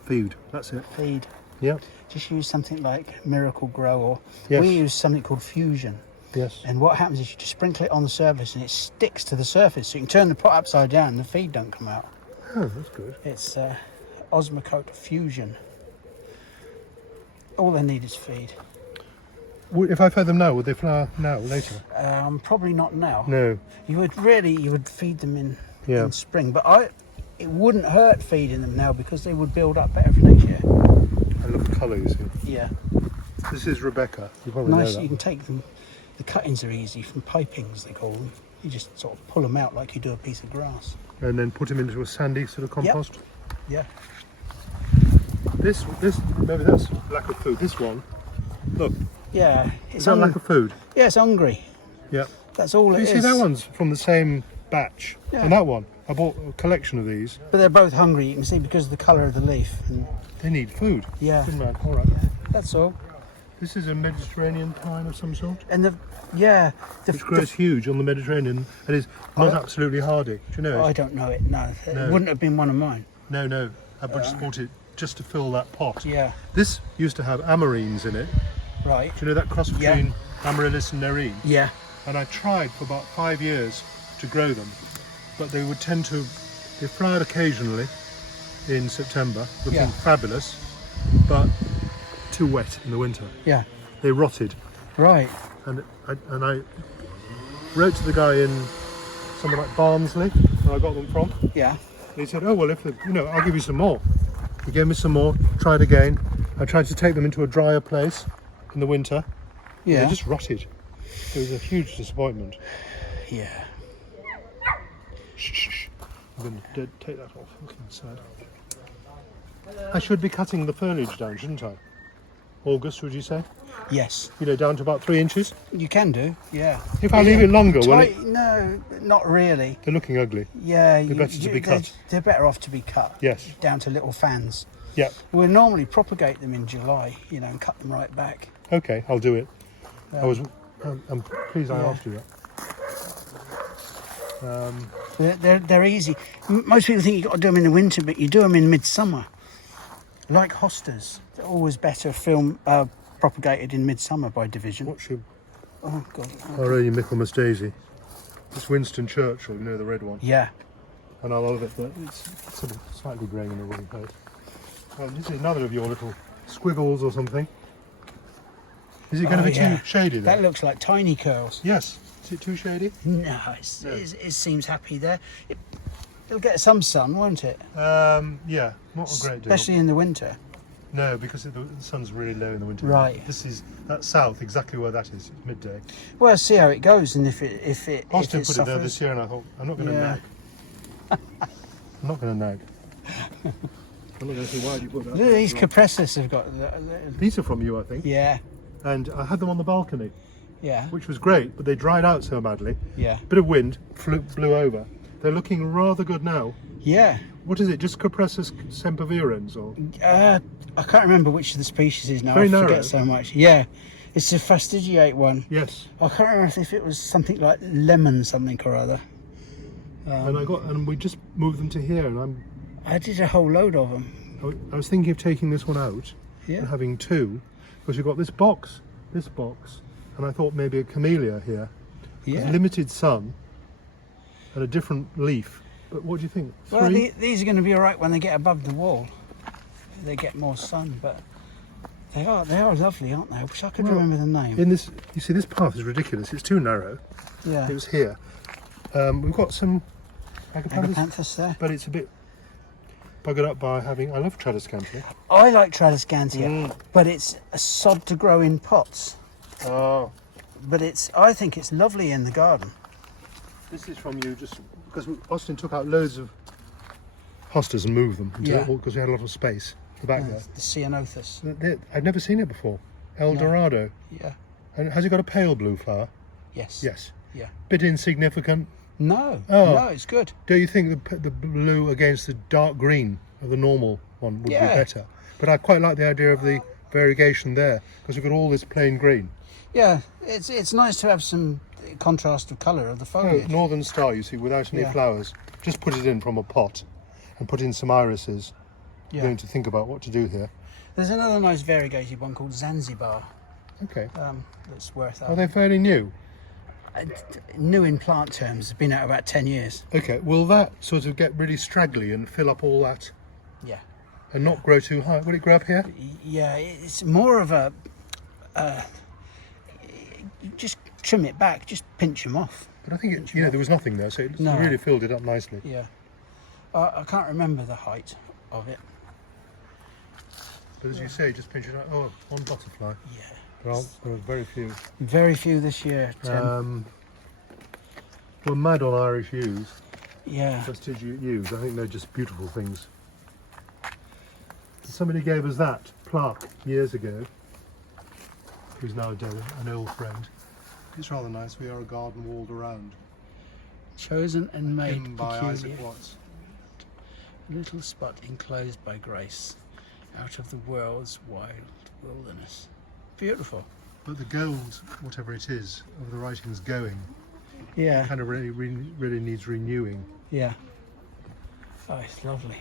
Food. That's it. Feed. Yeah. Just use something like Miracle Grow, or Yes. we use something called Fusion. Yes. And what happens is you just sprinkle it on the surface and it sticks to the surface. So you can turn the pot upside down and the feed don't come out. Oh, that's good. It's Osmocote Fusion. All they need is feed. If I fed them now, would they flower now, later? Probably not now. No. You would feed them in spring, but it wouldn't hurt feeding them now because they would build up better for next year. I love the colour, you see. Yeah. This is Rebecca. You probably Nice. know that. You can take them. The cuttings are easy from pipings, they call them. You just sort of pull them out like you do a piece of grass. And then put them into a sandy sort of compost. Yeah. This maybe that's lack of food. This one, look, Yeah. is that lack of food? Yeah, it's hungry. Yeah. That's all it You is. see, that one's from the same batch. Yeah. And that one, I bought a collection of these. But they're both hungry. You can see because of the colour of the leaf. And They need food. yeah. Good man. All right. That's all. This is a Mediterranean pine of some sort, And which grows huge on the Mediterranean and is not absolutely hardy. Do you know I it? don't know it. No, it No. wouldn't have been one of mine. No. I just bought it just to fill that pot. Yeah. This used to have amarines in it. Right. Do you know that cross Yeah. between amaryllis and nerine? Yeah. And I tried for about 5 years to grow them, but they would tend to, they flowered occasionally in September, looking Yeah. fabulous, but too wet in the winter. Yeah. They rotted, Right. and I wrote to the guy in somewhere like Barnsley, where I got them from, and Yeah. he said, oh well, I'll give you some more. He gave me some more, tried again. I tried to take them into a drier place in the winter. Yeah. They just rotted. It was a huge disappointment. Yeah. Shh. I'm going to take that off. Look inside. I should be cutting the foliage down, shouldn't I? August, would you say? Yes. Down to about 3 inches. You can do. Yeah. If I leave it longer, will it? No, not really. They're looking ugly. Yeah. They're better to be cut. They're better off to be cut. Yes. Down to little fans. Yeah. We'll normally propagate them in July, and cut them right back. Okay, I'll do it. I'm pleased I yeah. asked you that. They're easy. Most people think you've got to do them in the winter, but you do them in midsummer. Like hostas, they're always better propagated in midsummer by division. What's your Oh God. our own Michaelmas daisy? It's Winston Churchill, the red one. Yeah. And I love it, but it's sort of slightly greying in the wrong place. This is another of your little squiggles or something. Is it going to be too shady there? That looks like tiny curls. Yes. Is it too shady? No, it seems happy there. It'll get some sun, won't it? Yeah, not a great deal. Especially in the winter. No, because the sun's really low in the winter. Right. That's south, exactly where that is. It's midday. Well, see how it goes, and if it Austin if put it there this year, and I thought, I'm not going to nag. I'm not going to nag. I'm not going to say, why did you put that? These Capressus have got. These are from you, I think. Yeah, And I had them on the balcony, yeah, which was great, but they dried out so badly. yeah, Bit of wind blew over. They're looking rather good now. yeah. What is it? Just Capressus sempervirens, or? I can't remember which of the species is now. Very I forget narrow. so much. Yeah, it's a fastigiate one. Yes. I can't remember if it was something like lemon something or other. And we just moved them to here, and I did a whole load of them. I was thinking of taking this one out Yeah. and having two, because you've got this box, and I thought maybe a camellia here. Yeah. Limited sun and a different leaf. But what do you think? Well, Three? these are going to be all right when they get above the wall. They get more sun, but they are lovely, aren't they? I wish I could Well, remember the name. In this, you see, this path is ridiculous. It's too narrow. Yeah. It was here. We've got some agapanthus, Agapanthus there. but it's a bit buggered up by having. I love Tradescantia. I like Tradescantia, but it's a sod to grow in pots. Oh, But I think it's lovely in the garden. this is from you just because Austin took out loads of hostas and moved them because we had a lot of space at the back The Ceanothus. there. I'd never seen it before. El Dorado. Yeah. And has it got a pale blue flower? Yes. Yes. Yeah. Bit insignificant. No. Oh. No, it's good. Do you think the blue against the dark green of the normal one would be better? But I quite like the idea of the variegation there because we've got all this plain green. Yeah. It's nice to have some contrast of colour of the foliage. Northern Star, you see, without any flowers. Just put it in from a pot and put in some irises. Yeah. Going to think about what to do here. There's another nice variegated one called Zanzibar. Okay. That's worth Are they fairly new? new in plant terms, has been out about 10 years. Okay, will that sort of get really straggly and fill up all that Yeah. and not grow too high? Will it grow up here? Yeah, it's more of a... you just trim it back, just pinch them off. But I think it, there was nothing there, so it No. really filled it up nicely. Yeah. I can't remember the height of it. But as you say, just pinch it out. Oh, one butterfly. Yeah. There are very few. Very few this year, Tim. We're mad on Irish yews, Yeah. prestigiate yews. I think they're just beautiful things. Somebody gave us that plaque years ago, who's now dead, an old friend. It's rather nice. We are a garden walled around. Chosen and made Hymn by peculiar. Isaac Watts. Little spot enclosed by grace, out of the world's wild wilderness. Beautiful. But the gold, whatever it is, of the writing's going. Yeah. Kind of really needs renewing. Yeah. Oh, it's lovely.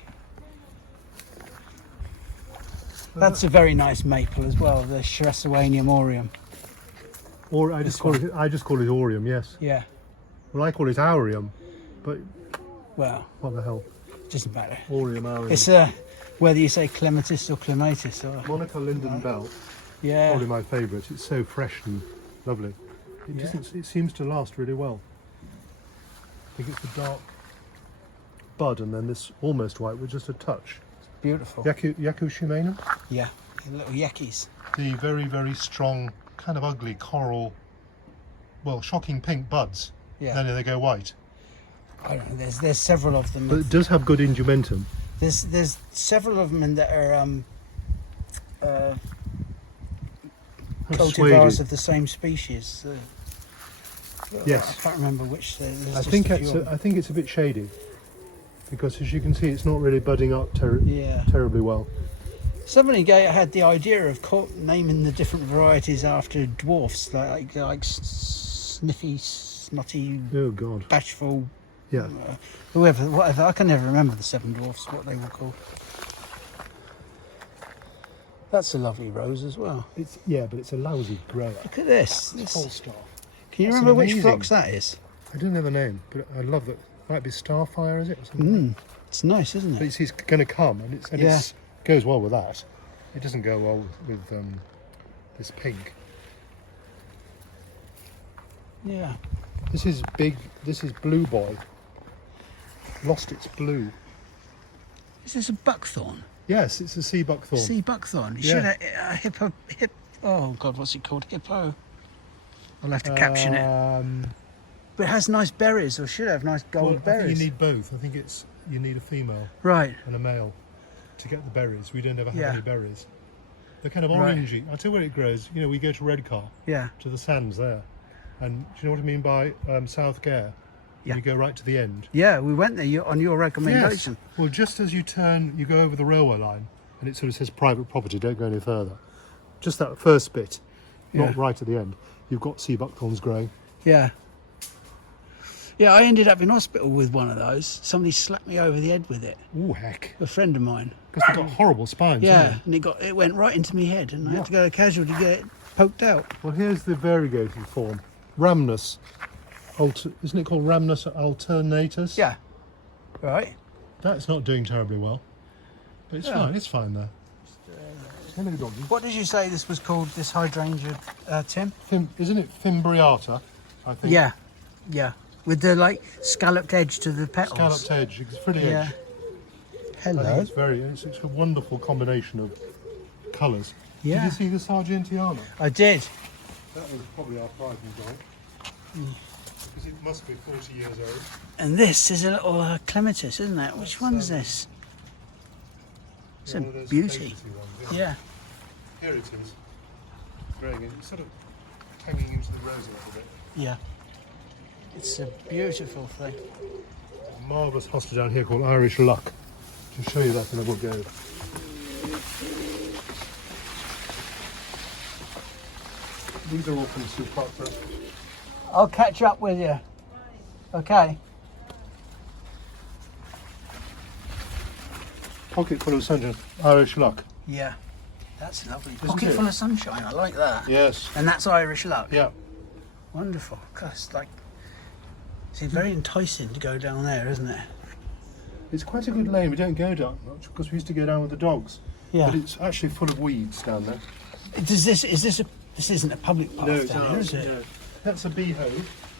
That's a very nice maple as well, the Shrewsbury aureum. Or I just call it Aureum, yes. Yeah. Well, I call it Aureum, but Well, what the hell? doesn't matter. Aureum, Aureum. It's whether you say clematis or clematis or Monica Linden Bell, yeah. probably my favourite. It's so fresh and lovely. It Yeah. doesn't. It seems to last really well. I think it's the dark bud and then this almost white with just a touch. Beautiful. Yakushimena? Yeah. Little yakkies. The very, very strong, kind of ugly coral, well, shocking pink buds. Yeah. Then they go white. I don't know. There's several of them. But it does have good indumentum. There's several of them in that are cultivars of the same species. Yes. I can't remember which. There's I just think a few of them. I think it's a bit shady because, as you can see, it's not really budding up Yeah. terribly well. Somebody had the idea of naming the different varieties after dwarfs, like Sniffy, Snotty, Oh God. Bashful, Yeah. whatever. I can never remember the seven dwarfs, what they were called. That's a lovely rose as well. But it's a lousy grower. Look at this. Polestar. Can you That's remember which amazing. phlox that is? I don't know the name, but I love that. Might be Starfire, is it? Or something? It's nice, isn't But it? it's going to come, and it goes well with that. It doesn't go well with this pink. Yeah. This is big. This is Blue Boy. Lost its blue. Is this a buckthorn? Yes, it's a sea buckthorn. Sea buckthorn. You Yeah. should have oh God, what's it called? Hippo. I'll have to caption it. But it has nice berries, or should have nice gold Well, I berries. think you need both. I think you need a female Right. and a male to get the berries. We don't ever have Yeah. any berries. They're kind of Right. orangey. I'll tell you where it grows. We go to Redcar, Yeah. to the sands there. And do you know what I mean by South Gare? Yeah. You go right to the end. Yeah, we went there on your recommendation. Yes. Well, just as you turn, you go over the railway line, and it sort of says private property, don't go any further. Just that first bit, not Yeah. right at the end. You've got sea buckthorns growing. Yeah. Yeah, I ended up in hospital with one of those. Somebody slapped me over the head with it. Oh, heck. A friend of mine. Because they've got horrible spines, Yeah, haven't and it went right into my head, and I Yeah. had to go to casual to get it poked out. they? Well, here's the variegated form. Rhamnus. Isn't it called Rhamnus alternatus? Yeah. Right. That's not doing terribly well. But it's Yeah. fine. It's fine there. How many doggies? What did you say this was called, this hydrangea, Tim? Isn't it Fimbriata, I think? Yeah. Yeah. With the, scalloped edge to the petals. Scalloped edge. It's pretty Yeah. edge. I Hello. think it's a wonderful combination of colours. Yeah. Did you see the Sargentiana? I did. That was probably our pride and joy. Because it must be 40 years old. And this is a little clematis, isn't it? Which one's this? It's a One of those beauty. fantasy ones, Yeah. Here it is. Growing in. It's sort of hanging into the rose a little bit. Yeah. It's a beautiful thing. A marvellous hosta down here called Irish Luck. To show you that, and I will go. These are all from Supatra. I'll catch up with you. Okay. Pocket full of sunshine. Irish Luck. Yeah. That's lovely. Isn't Pocket it? full of sunshine. I like that. Yes. And that's Irish luck. Yeah. Wonderful. Gosh, it's very enticing to go down there, isn't it? It's quite a good lane. We don't go down much because we used to go down with the dogs. Yeah. But it's actually full of weeds down there. This isn't a public path down here, is it? No. That's a beehive.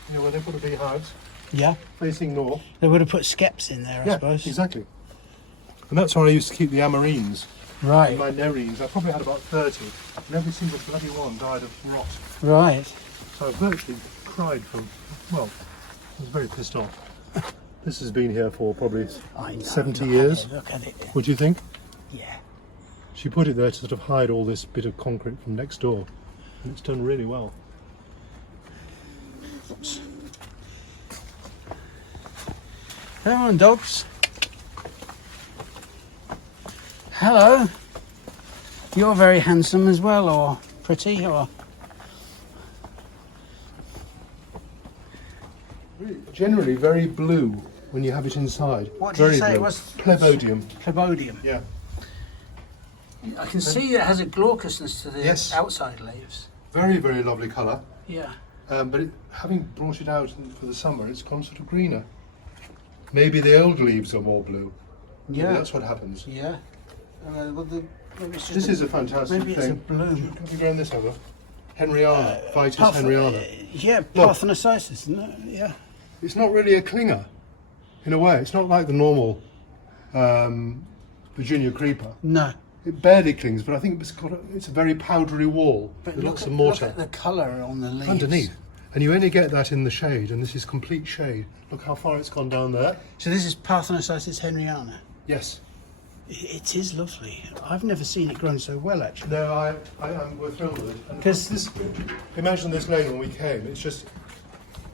You know where they put a beehives Yeah. facing north. They would have put skeps in there, I suppose. Exactly. And that's where I used to keep the amarines. Right. My nerines. I probably had about 30. And every single bloody one died of rot. Right. So I virtually cried for, well, I was very pissed off. This has been here for probably I know. 70 years. Look at it. What do you think? Yeah. She put it there to sort of hide all this bit of concrete from next door. And it's done really well. Oops. Come on, dogs. Hello. You're very handsome as well, or pretty, or... Generally very blue when you have it inside. What did very you say blue. it was? Plebodium. Plebodium. Yeah. I can see it has a glaucousness to the Yes. outside leaves. Very, very lovely colour. Yeah. But having brought it out for the summer, it's gone sort of greener. Maybe the old leaves are more blue. Maybe Yeah. that's what happens. Yeah. Maybe it's just This is a fantastic maybe thing. it's a bloom. Can we go on this over? Henriana, Vitis Henriana. Yeah, Parthenocysis, isn't it? Yeah. It's not really a clinger, in a way. It's not like the normal Virginia creeper. No. It barely clings, but I think it's a very powdery wall But with look lots at, of look mortar at the colour on the leaves. underneath. And you only get that in the shade, and this is complete shade. Look how far it's gone down there. So this is Parthenocysis henriana. Yes. It is lovely. I've never seen it grown so well, actually. No, we're thrilled with it. And Because- this, imagine this lane when we came. It's just,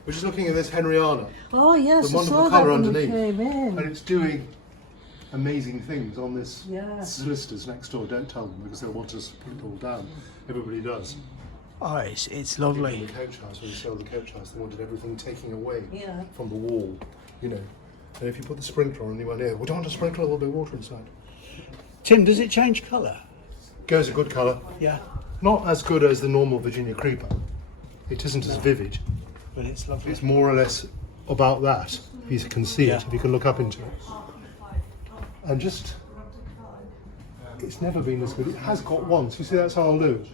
we're just looking at this Henriana, Oh yes, the I wonderful saw that colour when you underneath, came in. and it's doing amazing things on this. Yeah. Solicitors next door, don't tell them because they'll want us to put it all down. Everybody does. Oh, it's In lovely. the coach house, when we sold the coach house, they wanted everything taking away Yeah. from the wall, you know. And if you put the sprinkler on, anyone here, we don't want to sprinkle a little bit of water inside. Tim, does it change colour? Goes a good colour. Yeah, Not as good as the normal Virginia creeper. It isn't as vivid. but it's lovely. It's more or less about that. If you can see it, Yeah. if you can look up into it. And just, it's never been as good. It has got once. You see, that's our loo.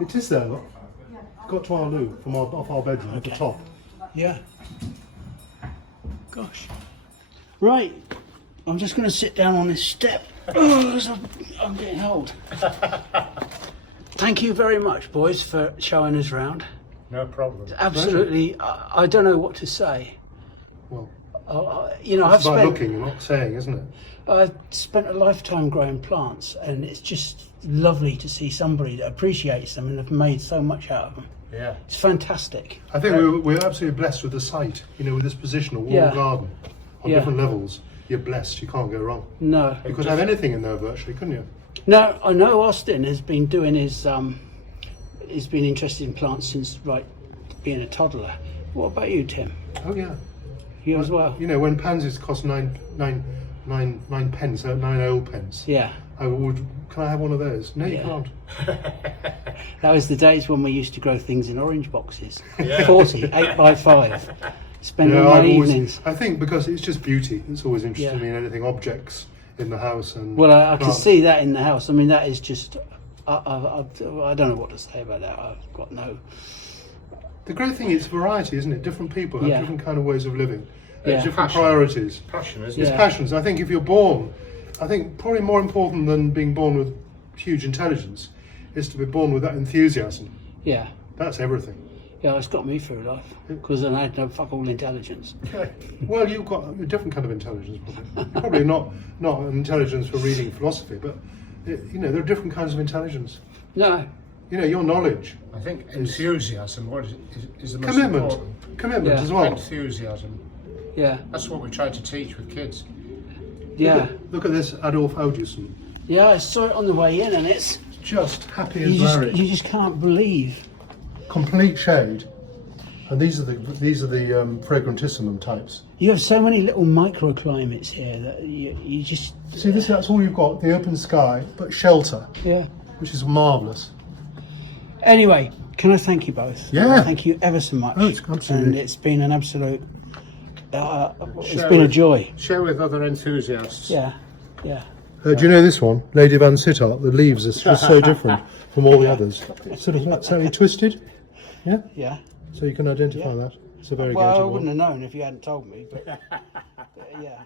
It is there, look. It's got to our loo from off our bedroom at the Okay. top. Yeah. Gosh. Right. I'm just going to sit down on this step. Oh, 'cause I'm getting old. Thank you very much, boys, for showing us round. No problem. Absolutely. I don't know what to say. Well, You know, I've it's by spent looking and not saying, isn't it? I've spent a lifetime growing plants, and it's just lovely to see somebody that appreciates them and have made so much out of them. Yeah. It's fantastic. I think we're absolutely blessed with the site, you know, with this position, a wall Yeah. garden on Yeah. different levels. You're blessed, you can't go wrong. No, You could have anything in there virtually, couldn't you? no. I know Austin has been doing he's been interested in plants since being a toddler. What about you, Tim? Oh yeah. You as well? You know, when pansies cost nine pence, 9 old pence, Yeah. I would, can I have one of those? No, you Yeah. can't. That was the days when we used to grow things in orange boxes. 40, 8x5. Spending my evenings. I think because it's just beauty. It's always interested Yeah. me in anything, objects in the house. And Well, I can plants. see that in the house. I mean, that is just. I don't know what to say about that. I've got no. The great thing is variety, isn't it? Different people have Yeah. different kind of ways of living, Yeah. different Passion. priorities. Passion, isn't It's Yeah. passions. I think if you're born, I think probably more important than being born with huge intelligence is to be born with that enthusiasm. Yeah. That's everything. Yeah, it's got me through life because I had no fuck all intelligence. Well, you've got a different kind of intelligence, probably. Probably not an intelligence for reading philosophy, but you know, there are different kinds of intelligence. No. You know, your knowledge, I think enthusiasm is the most commitment, important. Yeah. as well. Enthusiasm. Yeah. That's what we try to teach with kids. Yeah. Look at this Adolf Augustin, Yeah. I saw it on the way in, and it's just happy as Larry. you just can't believe. Complete shade, and these are the fragrantissimum types. You have so many little microclimates here that you just. See, that's all you've got: the open sky, but shelter, Yeah. which is marvellous. Anyway, Can I thank you both? Yeah. Thank you ever so much. Oh, it's absolutely- And it's been an absolute. It's been a joy. Share with other enthusiasts. Yeah. Yeah. Do you know this one? Lady Van Sittart, the leaves are just so different from all the others. It's sort of slightly twisted. Yeah? Yeah. So you can identify that. It's a very Well, I gated wouldn't one. have known if you hadn't told me. But yeah.